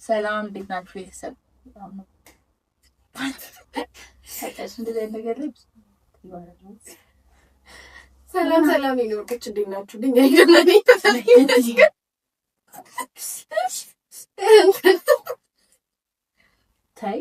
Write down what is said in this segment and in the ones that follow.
ሰላም እንዴት ናችሁ ቤተሰብ? ሰላም ሰላም ይኖርኩች እንዴት ናችሁ? ታይ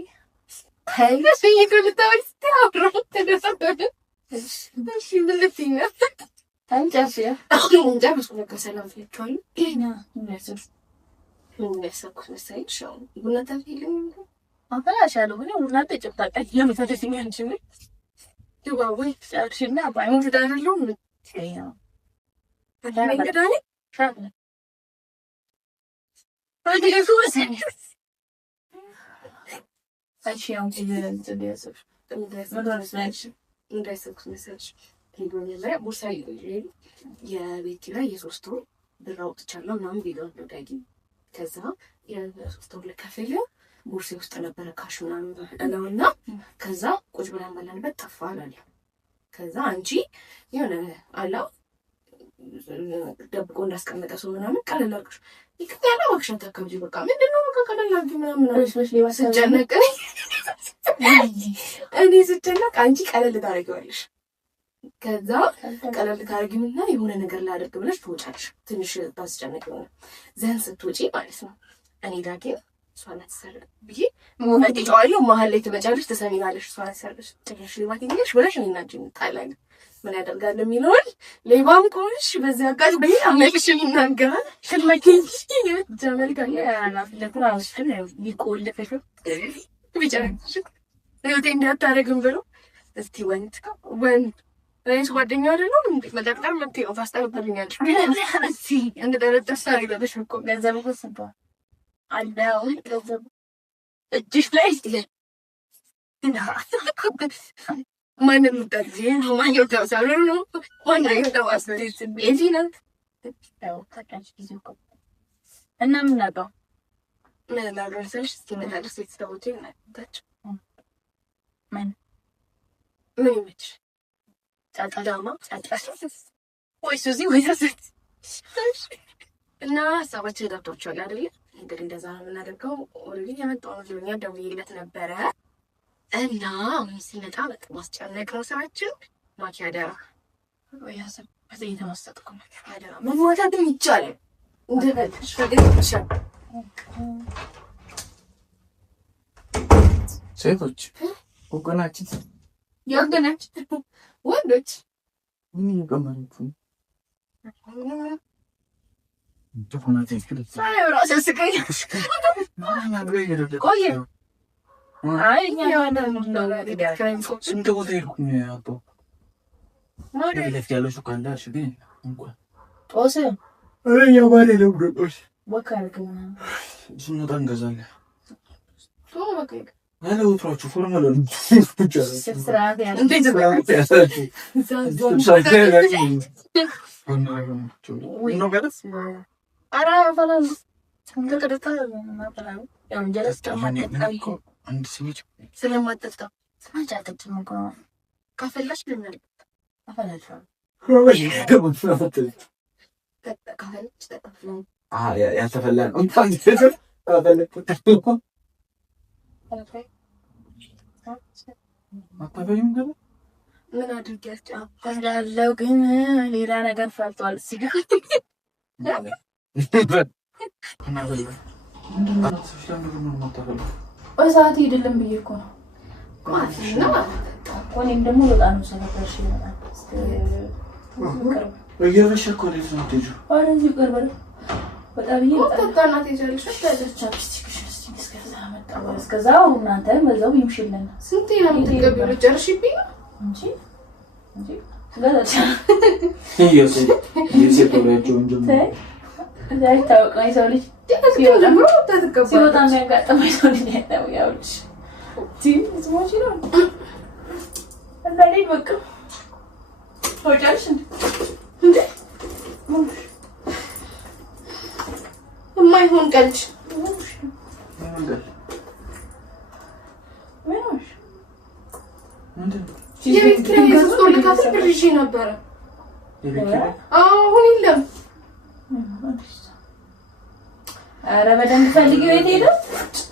የቤት ላይ የሶስት ወር ብር አውጥቻለሁ ምናምን ቪዲዮ ነው ዳጊ። ከዛ የሶስት ወር ለከፈለ ቦርሴ ውስጥ ነበረ ካሽ ምናምን እለውና ከዛ ቁጭ ብለን ባለንበት ጠፋ አለ። ከዛ አንቺ የሆነ አላው ደብቆ እንዳስቀመጠ ሰው ምናምን ቀለል አድርገሽ ይከታላ ዋክሽን ተከብጂ በቃ ምንድነው በቃ ቀለል አድርጊ ምናምን ስጨነቅ እኔ ስጨነቅ አንቺ ቀለል ታደርጊዋለሽ። ከዛ ቀለል ታደርጊውና የሆነ ነገር ላደርግ ብለሽ ትወጫለሽ። ትንሽ ታስጨነቅ ይሆናል። ዘን ስትወጪ ማለት ነው እኔ ዳጊ እሷን አትሰር ብዬ ሞመንት ይጫዋለሁ መሀል ላይ ትመጫለሽ ትሰሚናለሽ። እሷን አትሰርሽ ትንሽ ሌባ ትንሽ ብለሽ እኔና አንቺ እንጣላለን። ምን ያደርጋል የሚለውን ሌባም ቆንሽ በዚህ አጋዝ በይ አመልሽን ይናገራል። ሽልማኪንሽ ጀመልካለ ያላፍለቱን አውስትን ይቆልፈሽ ቢጨርሽ ለውጤ እንዳታረግም ብሎ እስቲ ወንድ ሬስ ጓደኛ አይደለም እንዴ መጠርጠር መጥተው ታስጠርጥልኛለሽ እሺ እንደደረደስ ታሪለሽ እኮ ገንዘብ እኮ ሰጥቷል አለው ገንዘብ እጅሽ ላይ ይስጥልኝ እና ማንም ታዲያ ማየው ታሳሉ ነው ማንም ታዋስቲ እዚህ ነው ታው ታካሽ ጊዜው እኮ እና ምን አጣው ምን ላደርሰሽ እስኪመጣልሽ ቤተሰቦቼ ናቸው ምን ይመች ጫጫማ ወይስ እዚህ ወይስ እና ሀሳባችን ገብቷችኋል አይደል? እንግዲህ እንደዛ ነው የምናደርገው። ኦልሬዲ የመጣው ልጅኛ ደውዬለት ነበረ እና አሁን ሲመጣ በቃ ማስጨነቅ ነው ስራችን። ማኪያደራ ወይ ሀሳብ በዚህ የተመሰጥኩ ማኪያደራ ምን ወታደር ይቻላል እንደዚህ ፈገግታሽ ሴቶች ወገናችን ያገናችን ወንዶች ምን ይቀመጡ ጀፈናት ይስክልት ሳይራስ ስቀኝ ቆየ አይ ያውና ነው ስንት ቦታ ይልኩኝ አቶ ማሪ ለፍት ያለው ሹካንዳ ሽቤ እንኳን ጦስ አረኛ ማሪ ለብሮሽ ወካልከና ስንወጣ እንገዛለን ቶሎ አለው ትሮቹ ፎርማል ነው ስራት ያለ እንዴት ነው ነው ጋርስ አራ ፈላል ተቀደታ ማፈላል ያው ጀለስ ተማጣጣይ አንድ ሲሚች ስለማጠጣ ማጫተት ነው ካፈላሽ ለምን አፈላሽ ወይ ደግሞ ስለፈተል ካፈላሽ ተጠፍለው ያተፈላ ነው እንኳን ይፈል ካፈለኩ ማታበይም ገባ ምን አድርግ ያስጫፋለው ግን ሌላ ነገር ፈልቷል ሲጋት በሰዓት አይደለም ብዬ እኮ ነው እኔም ደግሞ በጣም ነው ሰለፈሽ ይላል እየረሽ እኮ ነው የምትሄጂው ወደዚህ ቀርበ በጣም ወጣናት ይዘልሽ ቻፕስቲክሽ እስከዛው እናንተ በዛው ይምሽልና ስንቴ ነው የምትገቢው? ልጨርሽብኝ እንጂ ስለዚህ የሴቶቹ እንጀምር ዛሬ ታውቀው ሰው ልጅ ሲወጣ የሚያጋጥመው ሰው ልጅ ነው ያውልሽ ስሞች ነው እንደኔ በቃ ወጫልሽ እንዴ የማይሆን ቀልድ የቤት ኪራይ የሶስት ወር ልካፍል ብር ይዤ ነበረ። አሁን የለም ኧረ በደንብ ፈልጊው። የት ሄደ?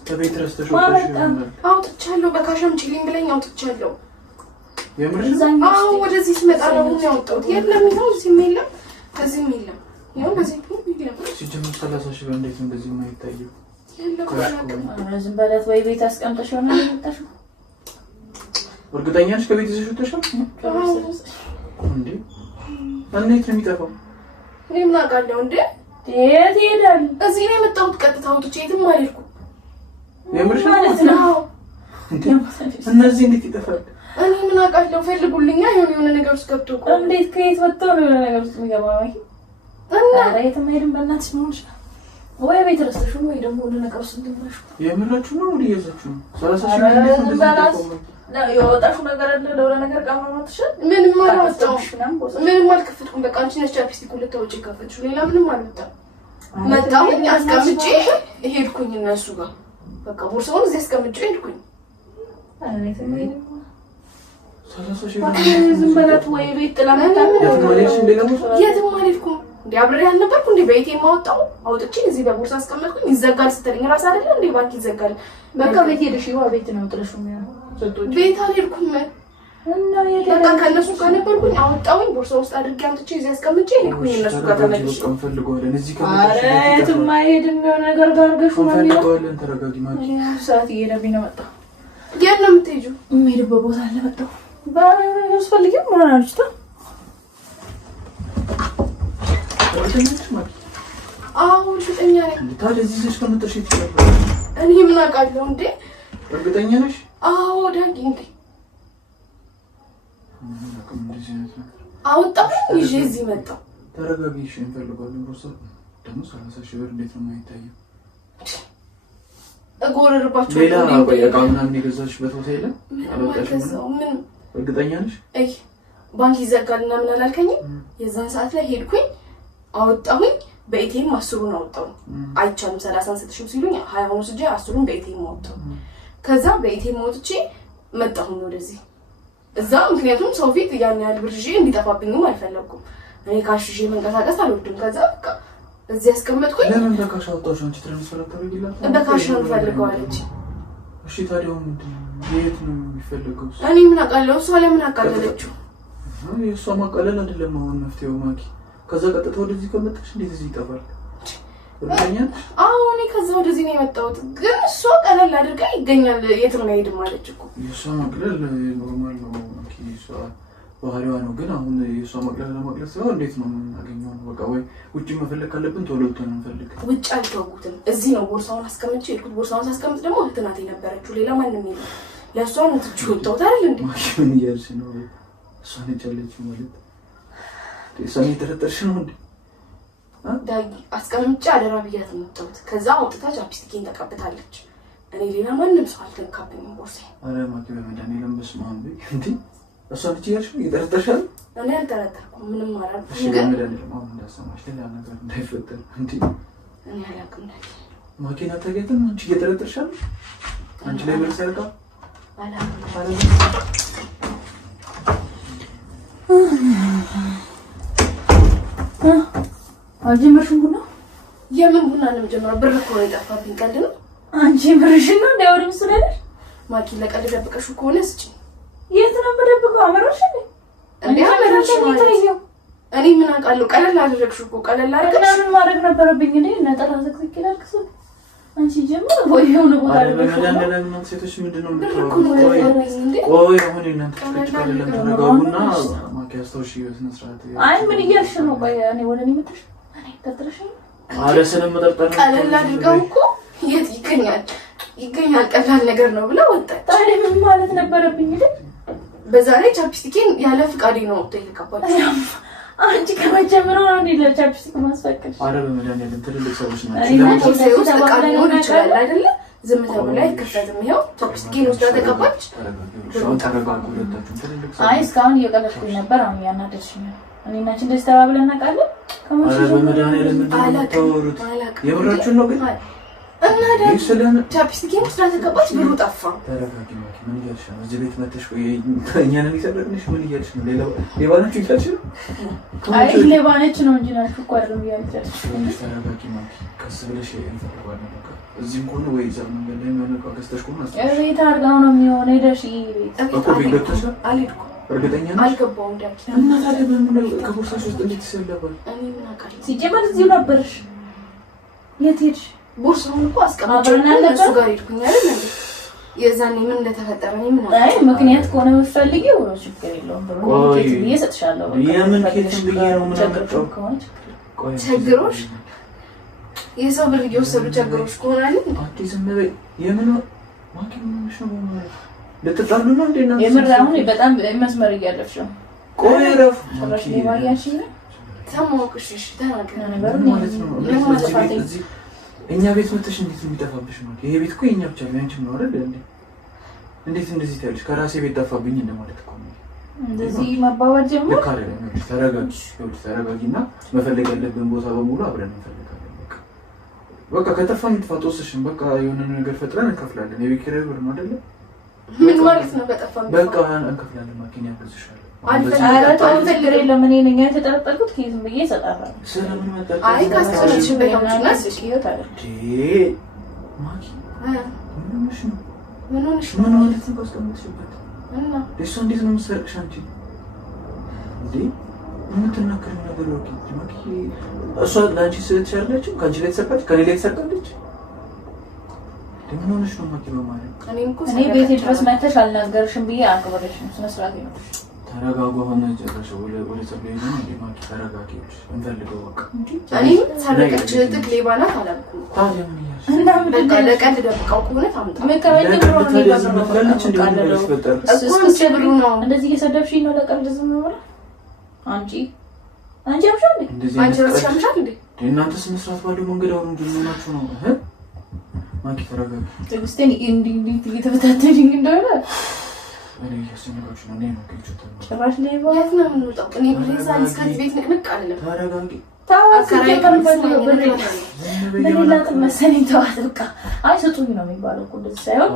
ከቤት ረስተሽ አውጥቻለሁ። በካሽ አምጪልኝ ብለኝ አውጥቻለሁ። የምርሽ? አዎ ወደዚህ ስመጣ ነው ያወጣሁት። የለም ይኸው እዚህም የለም ከዚህም የለም። ይኸው በዚህ የለም። ሲጀምር 30 ሺህ ብር እንዴት እንደዚህ የማይታየው? ኧረ ዝም በላት። ወይ ቤት አስቀምጠሽ ሆነ የመጣሽው? እርግጠኛ ነሽ ከቤት ይዘሽ ወጥተሻል እንዴ? እንዴት ነው የሚጠፋው? እኔ ምን አውቃለሁ እንዴ? የት ይሄዳል? እዚህ ነው የመጣሁት። ቀጥታ አውጥቼ የትም አልሄድኩም። የምርሽ ማለት ነው? እነዚህ እንዴት ይጠፋል? እኔ ምን አውቃለሁ? ፈልጉልኛ። የሆነ ነገር ውስጥ ገብቶ እኮ። እንዴት ከየት ወጥቶ ነው የሆነ ነገር ውስጥ የሚገባው? ወይ እና የትም አይሄድም። በእናትሽ ነው እንጂ ወይ ቤት ረስተሽ ወይ ደግሞ የሆነ ነገር ውስጥ እንደምረሽ። የምራችሁ ነው? ወደ ይዘችሁ ነው 30 ሺህ ብር እንደዚህ ነው የወጣሽው ነገር አለ። ለወራ ነገር ቀማማትሽ ምንም አልወጣሁም። ምንም አልከፈትኩም። በቃ አንቺ ነሽ ቻፕስቲክ ልታወጪ ከፈትሽው። ሌላ ምንም አልወጣም። መጣሁኝ አስቀምጬ ሄድኩኝ እነሱ ጋር። በቃ ቦርሳውን እዚህ አስቀምጬ ሄድኩኝ። ዝም በላት። ወይ ቤት ጥላ መጣ። የትም አልሄድኩም። እንዴ አብሬ አልነበርኩ እንዴ? በቤቴ የማወጣው አውጥቼ እዚህ በቦርሳ አስቀመጥኩኝ። ይዘጋል ስትለኝ እራስ አይደለ እንዴ ባንክ ይዘጋል። በቃ ቤት ሄደሽ ይዋ ቤት ነው ጥለሽው የሚያው ሰጥቶኝ ቤት አልሄድኩም። እና በቃ ከእነሱ ጋር ነበርኩኝ። አወጣሁኝ ቦርሳ ውስጥ አድርጌ አምጥቼ እዚህ አስቀምጬ ሄድኩኝ እነሱ ጋር ተመልሼ። ኧረ የትም አይሄድም። የሆነ ነገር ጋር አድርገሽው ነው የሚለው። ተረጋጊ ማለት ሰዓት እየሄደብኝ ነው። መጣሁ። የት ነው የምትሄጂው? የምሄድበት ቦታ አለ። መጣሁ። ባያስፈልግም ምን አልችታ አዎ እርግጠኛ ነኝ። ታዲያ እዚህ ልጅ ከመጣሽ ይችላል። እኔ ምን አውቃለሁ እንዴ? እርግጠኛ ነሽ? አዎ ዳጊ እንዴ አውጣሁ ይዤ እዚህ መጣሁ። ተረጋጊ። እሺ እንፈልጋለን። ቦርሳ ደግሞ 30 ሺህ ብር እንዴት ነው የማይታየው? እጎረርባችሁ ሌላ በቃ ምናምን የገዛሽበት ቦታ የለም? አልወጣሽም? ምን እርግጠኛ ነሽ? አይ ባንክ ይዘጋልና ምን አላልከኝም? የዛን ሰዓት ላይ ሄድኩኝ አወጣሁኝ። በኤቲኤም 10ሩን አወጣሁ። አይቻልም 30 ሰጥሽው ሲሉኝ 20 ወስጄ 10ሩን በኤቲኤም አወጣሁ። ከዛ በኤቲኤም ወጥቼ መጣሁኝ ወደዚህ እዛ። ምክንያቱም ሰው ፊት ያን ያህል ብር ይዤ እንዲጠፋብኝም አልፈለኩም። እኔ ካሽ ይዤ መንቀሳቀስ አልወድም። ከዛ በቃ እዚህ ያስቀመጥኩኝ። ለምን በካሽ አወጣሽ? አንቺ ትራንስፈር አታደርጊላት? በካሽ ነው የምፈልገው አለች። እሺ ታዲያ ምንድን ነው የት ነው የሚፈልገው? እኔ ምን አውቃለሁ? እሷ ለምን አቃለለችው? የእሷ ማቃለል አይደለም አሁን መፍትሄው ማኪ። ከዛ ቀጥታ ወደዚህ ከመጣሽ እንዴት እዚህ ይጠፋል? እርግጠኛ ነሽ? አዎ እኔ ከዛ ወደዚህ ነው የመጣሁት። ግን እሷ ቀለል አድርጋ ይገኛል የትም አይሄድም አለች እኮ። የእሷ ማቅለል ኖርማል ነው ማኪ፣ እሷ ባህሪዋ ነው። ግን አሁን የእሷ ማቅለል ለማቅለል ሳይሆን እንዴት ነው የምናገኘው? በቃ ወይ ውጭ መፈለግ ካለብን ቶሎ ወጥተን እንፈልግ። ውጭ አልተውኩትም። እዚህ ነው ቦርሳውን አስቀምጬ ሄድኩት። ቦርሳውን ሳስቀምጥ ደግሞ እህት ናት የነበረችው፣ ሌላ ማንም የለም። ለእሷ ነው ትቼ ወጣሁት አይደል እንዴ? ማኪ ምን እያልሽ ነው? እሷ ነች ያለችው ማለት እሷን እየጠረጠርሽ ነው እንዴ? ዳጊ አስቀምጬ አደራ ብያት ነው የወጣሁት። ከዛ አውጥታ ቻፕስቲኬን ተቀብታለች። እኔ ሌላ ማንም ሰው አልተንካብኝም ቦርሳዬ። ኧረ ማኪ በመድኃኒዓለም በስመ አብ እንዴ! እሷ ነች እያልሽ ነው? እየጠረጠርሽ አይደል? እኔ አልጠረጠርኩም፣ ምንም አላልኩም። እሺ በመድኃኒዓለም አሁን እንዳሰማሽ ሌላ ነገር እንዳይፈጠር እንዴ። እኔ አላውቅም ዳጊ። ማኪን አታውቂያትም? አንቺ እየጠረጠርሽ አይደል? አንቺ ላይ ብር ሰርቃ አላውቅም። አልጀመርሽም ቡና? የምን ቡና ነው የምጀምረው? ብር እኮ ነው የጠፋብኝ። ቀልድ ነው። አንቺ ብርሽን ነው እንዳይወድ ምስለሽ ማኪ። ለቀልድ ደብቀሽው ከሆነ ስጪኝ። የት ነው የምደብቀው? አመረሽ እንዴ? አመረሽ ነው። እኔ ምን አውቃለሁ? ቀለል አደረግሽው እኮ። ቀለል አድርገሽ ምን ማድረግ ነበረብኝ እንዴ? ነጠላ ዘግዝቄ ላልክስ አንቺ ጀምር ወይ የሆነ ቦታ አደረግሽ ነው። ለምን ሴቶች ምንድነው የምትተዋወቁት? ቆይ አሁን እናንተ ትከታተሉ ለምትረጋጉና ማኪ አስተውሽ በስነ ስርዓት። አይ ምን እያልሽ ነው? ቆይ እኔ ወደ እኔ መጥተሽ እኔ ተጥረሽ አለ ስለምጠርጠር ቀለል አድርገው እኮ የት ይገኛል ቀላል ነገር ነው ብላ ወጣ። ታዲያ ምን ማለት ነበረብኝ እንዴ? በዛ ላይ ቻፕስቲኬን ያለ ፍቃዴ ነው ተይልካባች። አንቺ ከመጀመሪያው ነው እንዴ ለቻፕስቲክ ማስፈቀድሽ? አረ በመድኃኒዓለም ትልልቅ ሰዎች ናቸው። ለምን ተቃል ሊሆን ይችላል አይደለ? ዝም ተብሎ አይከፈትም። ይሄው ቻፕስቲኬን ወስዳ ተቀባች። ተረጋጉ ሁለታችሁም ትልልቅ ሰዎች። አይ እስካሁን እየቀለድኩኝ ነበር። አሁን ያናደድሽኝ ነው። እኔ እና አንቺ እንደዚህ ተባብለን እናውቃለን? አረ በመድኃኒዓለም ምንድን ነው የምታወሩት? የምራችሁን ነው ግን? እና ደግሞ ቻፕስቲክ ስላልተቀባች ብሩ ጠፋ። ተረጋጊ ማኪ። ምን እያልሽ ነው? እዚህ ቤት መተሽ እኛን የሚሰረቅንሽ ምን እያልሽ ነው? ሌባ ናችሁ እያልሽ ነው? አይ ሌባ ነች ነው እንጂ ናችሁ እኮ አይደለም እያልሽ። ተረጋጊ ማኪ። ቀስ ብለሽ እንፈልገዋለን። በቃ እዚህም ከሆነ ወይ እዛ መንገድ ላይ የሚሆነ ዕቃ ገዝተሽ ከሆነ ቤት አድርጋው ነው የሚሆነው። ሄደሽ እኮ ቤት ገብተሻል? አልሄድኩም። እርግጠኛ ነሽ? አልገባሁም። እና ታዲያ በምን ከቦርሳሽ ውስጥ እንዴት ይሰለባል? እኔ ምን አውቃለሁ? ሲጀመር እዚሁ ነበርሽ። የት ሄድሽ? ቦርሳውን እኮ አስቀምጬው እሱ ጋር ሄድኩኝ አይደል እንዴ? የዛኔ ምን እንደተፈጠረ እኔ ምን አይ ምክንያት ከሆነ የምትፈልጊው ችግር የለውም። ብሩ ኬት ብዬ እሰጥሻለሁ። የምን ኬት ብዬ ነው ምን አመጣው? ቸግሮሽ የሰው ብር እየወሰዱ ቸግሮሽ ከሆነ አይደል? አዲስ ምን የምን ማኪ ምን ነው ልትጣሉ ነው እንዴ? ነው የምር አሁን በጣም መስመር እያለፍሽ ነው። ቆይ ረፍ ሰራሽ ሊባያሽ ነው ተማውቅሽ ተናገር ነገር ማለት ነው። እዚህ እኛ ቤት መተሽ እንዴት ነው የሚጠፋብሽ? ነው ይሄ ቤት እኮ የኛ ብቻ ነው፣ ያንቺም ነው አይደል እንዴ? እንዴት እንደዚህ ታያለሽ? ከራሴ ቤት ጠፋብኝ እንደማለት እኮ ነው። እንደዚህ ማባባል ጀምሮ ተረጋጊ፣ ተረጋጊና መፈለግ ያለብን ቦታ በሙሉ አብረን እንፈልጋለን። በቃ ከጠፋን ጥፋቶስሽን በቃ የሆነ ነገር ፈጥረን እንከፍላለን። የቤት ኪራይ ብር ነው አይደል? ምን ማለት ነው? ከጠፋን በቃ እንከፍላለን። ማኪና ያበዝሻል። አልፈልግም። ችግር የለውም። እኔ ነኝ የተጠረጠርኩት። ከዚህ ብዬ እሰጣለሁ። ስለምን መጣች? አይ ካስተነሽ በያውናስ ይወጣ አይደል? ማኪ ምን ሆነሽ ነው? ምን ማለት ነው? ካስቀምጥሽበት እና እሱ እንዴት ነው የምትሰርቅሽ አንቺ? እንዴ የምትናገሪው ነገር ወቂ ማኪ። እሷ ለአንቺ ስትሸርለችው ከአንቺ ላይ ተሰርቃለች፣ ከኔ ላይ ተሰርቃለች። ምን ሆነሽ ነው ማኪ? በማለት እኔ ቤቴ ድረስ መተሽ አልናገርሽም ብዬ አክብሬሽም ስነ ስርዓት ነው። ተረጋጉ። ሆነ ጨረሽ ወደ ጸበይ ነው እንዴ ማኪ? ተረጋጊዎች እንፈልገው በቃ እኔ ሰረቀች ጥቅ ሌባ ናት አላልኩም። ታዲያ ምን ያልሽ እና በቃ ለቀልድ ደብቀው ከሆነ ታምጣ መከራኝ ብሎ ነው የሚባለች እንዴ? ነው ይፈጠር እሱ ብሩ ነው እንደዚህ እየሰደብሽኝ ነው። ለቀልድ ዝም ብሎ አንቺ አምሻል እንደዚህ አንቺ ራስሽ አምሻል እንዴ? እናንተ ስነ ስርዓት ባለው መንገድ አሁን እንደሆናችሁ ነው። ማኪ ተረጋጊ። ትግስቴን እንዲህ እየተፈታተልኝ እንደሆነ እኔ እያስጨነቃችሁ ነው። እኔ ነው ከልጅቱ ጭራሽ ሌባ የት ነው የምንወጣው? እኔ ብሬዛ እስከዚህ ቤት ንቅንቅ አልልም። ተረጋጊ። አከራይ ከፈልፈልገው በሌላ መሰለኝ ተዋት በቃ። አይ ስጡኝ ነው የሚባለው እኮ እንደዚህ ሳይሆን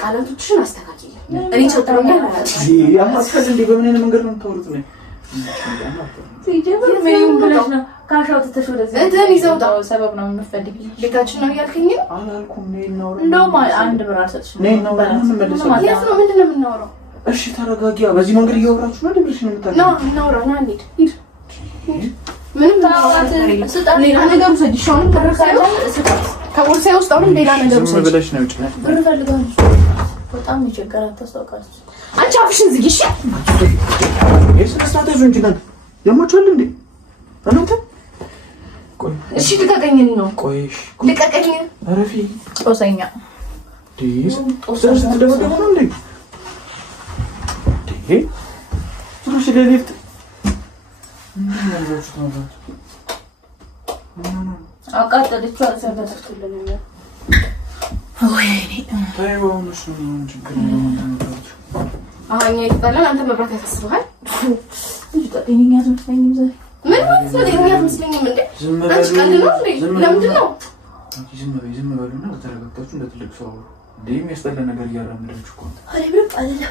ቃላቶችሽን አስተካክል። እኔ ቸግሮኛል ማለት ያማስከል እንዴ? በምን አይነት መንገድ ነው የምታወሩት? ነው ሲጀምር ምን ብለሽ ነው ካሻው ተተሽ ወደዚህ እተን ይዘውጣ ሰበብ ነው የምትፈልጊው? ቤታችን ነው ያልከኝ? አላልኩም። ነው እንደውም አንድ ብር አልሰጥሽም። ነው ምንድነው የምናወራው? እሺ ተረጋጊያ። በዚህ መንገድ እያወራችሁ ነው አይደል? ነው የምታወራው? ነው እናውራ። ና እንሂድ። ሂድ ምንም ታዋት ስጣት። ሌላ ነገር ውሰጂ። ሻውን ከቦርሳዬ ውስጥ አሁን ሌላ ነገር ውሰጂ። ምን ብለሽ ነው? ጭነት ብር ፈልጋለሁ። በጣም የቸገራት ታስታውቃለች። አንቺ አፍሽን ዝጊ። እሺ የስነስርዓት እንጂ ነው የሞቻል እንዴ? አንተ ቆይ እሺ ልቀቀኝ ነው። ቆይሽ ልቀቀኝ። አረፊ ጦሰኛ ዲስ ጦሰኛ እንደሆነ ነው እንዴ? ዲስ ትሩሽ ለሊት አቃጠለችው። አልሰበተችልኝ ነው ወይኔ ታይዋውንሽ ነው ችግር ነው ማለት አሁን ይጣላል። አንተ መብራት ያፈስብሃል። እንዴ ጤነኛ አትመስለኝም ዛሬ። ምን ማለት ነው ጤነኛ አትመስለኝም እንዴ? አንቺ ቀልድ ነው እንዴ? ለምንድን ነው? ዝም በሉና በተረጋግታችሁ እንደ ትልቅ ሰው አውሩ። እንዴ የሚያስጠላ ነገር እያራመዳችሁ እኮ ነው። አሬ ብር አለላ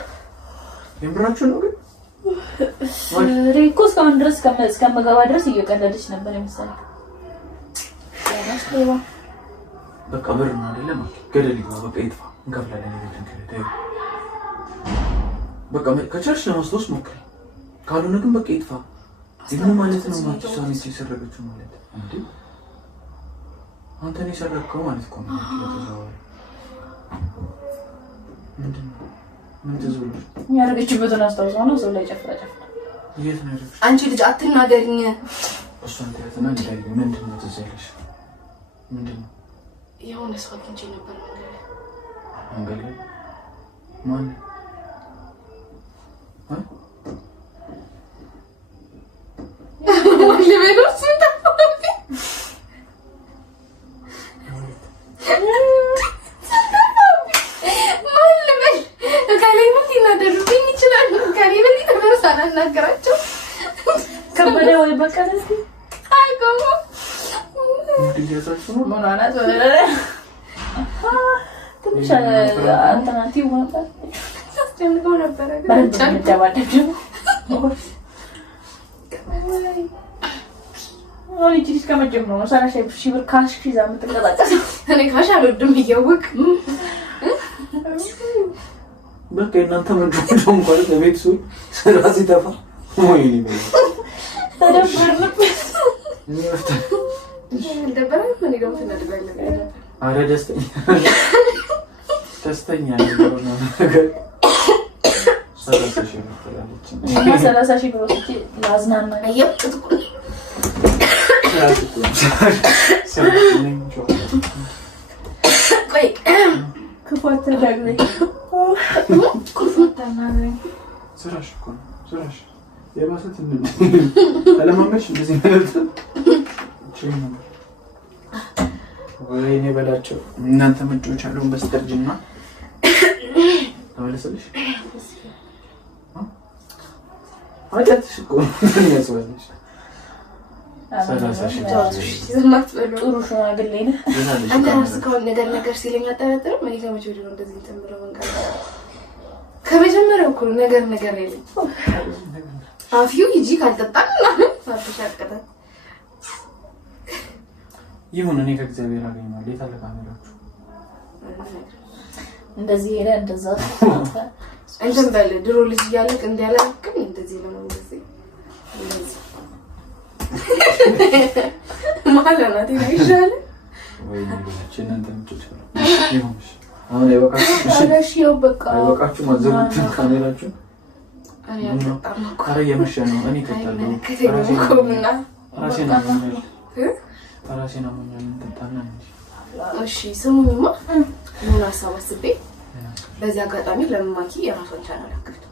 የምራችሁ ነው ግን ሬኮ እስካሁን ድረስ እስከምገባ ድረስ እየቀለደች ነበር የመሰለኝ። ያባስለዋ በቃ ብር ነው አይደለም? ገደል ይግባ። በቃ ይጥፋ። እንከፍላለን። ቤትን ከታዩ በቃ ከቻልሽ ለማስታወስ ሞክሪ። ካልሆነ ግን በቃ ይጥፋ። ምን ማለት ነው? ማቺ ሳሚት የሰረቀችው ማለት እንዴ? አንተ ነው የሰረቀው ማለት እኮ ነው። ለተዛዋሪ ምንድነው? ምን ተዘውልሽ? ያረገችበትን አስታውሰው ነው ሰው ላይ ጨፍራ። የት ነው ያረገችው? አንቺ ልጅ አትናገሪኝ። እሷን ተያዘና እንዴ ምንድነው ተዘልሽ? ምንድነው? የሆነ ሰው አግኝቼ ነበር መንገድ ላይ። ማን? ከበደ ወይ በቃ ደስ አይቆም እንዲያዛችሁ ነው ሞናናት ወለለ ትንሽ አንተናቲ ወጣ አስጨንቀው ነበር ግን ተባደጁ ወይኔ ጂስ ከመጀመሩ ነው ሰራሽ ብር ካሽ ይዛ የምትንቀሳቀስ እኔ ካሽ አልወድም እያወቅ በቃ እናንተ ምንድነው እንኳን ለቤት ሱል ስራ ሲጠፋ ወይኔ ተደብረን እንደበረን ምን ይገም ትነድባለህ አረ ደስተኛ ነው ነገር 30 ሺህ ብር 30 ሺህ ብር ወጥቼ ላዝናና አየጥቁ ቆይ ክፋት ተዳግመኝ ስራሽ እኮ ነው ስራሽ የባሰት ተለማመሽ እንደዚህ ማለት ነው ወይኔ በላቸው እናንተ ምንጮች አሉን በስተርጅና ተመለሰልሽ አጫትሽ እኮ ምን ያስፈልግሽ ሰላሳሽ ዝማት በሉ ጥሩ ሽማግሌ ነህ አንተ ራስህ ነገር ሲለኝ አጠራጥርም እኔ ከመቼ ወዲህ ነው እንደዚህ ተምረው መንቀር ከመጀመሪያው እኮ ነገር የለም አፍዩ ይጂ ካልጠጣን አጥሻቀተ ይሁን እኔ ከእግዚአብሔር አገኘዋለሁ የታለ ካሜራችሁ እንደዚህ ሄደ እንደዛ አንተም ባለ ድሮ ልጅ እያለቅ እንዲያላቅም እንደዚህ ነው እንደዚህ ማለናት ይሻላል ወይ ልጅ እናንተ ምትጭ ይሁንሽ አሁን አይበቃችሁ እሺ ነው በቃ አይበቃችሁ ማዘሩት ካሜራችሁ አይ አጣጣም ካረ የመሸ ነው እኔ ከተለው ራሴን አሞኛል እንጠጣና እንጂ እሺ ስሙኝማ ምን አሳባስቤ በዚህ አጋጣሚ ለማኪ የራሷን ቻናል አከፍቶ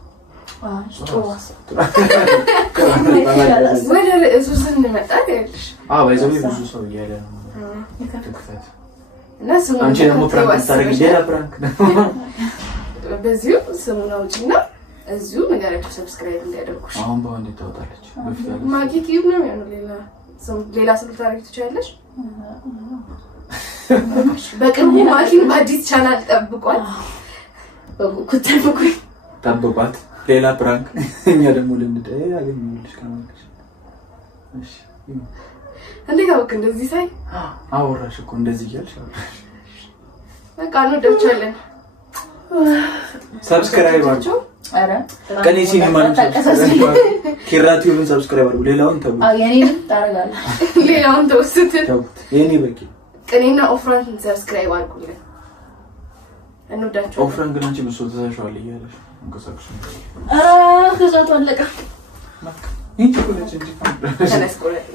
ወደ ርዕሱ ስንመጣ ያለሽ ባይዘው ብዙ ሰው እያለ ነው ተከታታይ እና ስሙ አንቺ ደግሞ ፕራንክ ታረጊ ሌላ ፕራንክ ነው በዚሁ ስሙን አውጪና እዚሁ ነገራችሁ ሰብስክራይብ እንዲያደርጉሽ አሁን በወንድ ታወጣለች በፊት ማኪ ቲዩብ ነው ያለው ሌላ ስም ታረጊ ትችያለሽ በቅርቡ ማኪን በአዲስ ቻናል ጠብቋል ጠብቋት ሌላ ፕራንክ እኛ ደግሞ ልንደይ ያገኘልሽ ካማለሽ እሺ እንዴት አወቅ እንደዚህ ሳይ አወራሽ እኮ እንደዚህ እያልሽ አወራሽ በቃ ነው ደውቻለን ሰብስክራይብ አድርጉ አረ ከኔ ሲኒማ ኪራቲውን ሰብስክራይብ አድርጉ ሌላውን ተው የኔን ታረጋለህ ሌላውን ተውስት የኔ በቂ ቅኔና ኦፍራን ሰብስክራይብ አድርጉልን እንወዳችሁ ኦፍራን ግን አንቺ ብሶ ተዛሻዋል እያለሽ እንቀሳቀሽ ከዛቱ አለቀ ይሄ ቸኮሌት እንጂ ተነስቆለት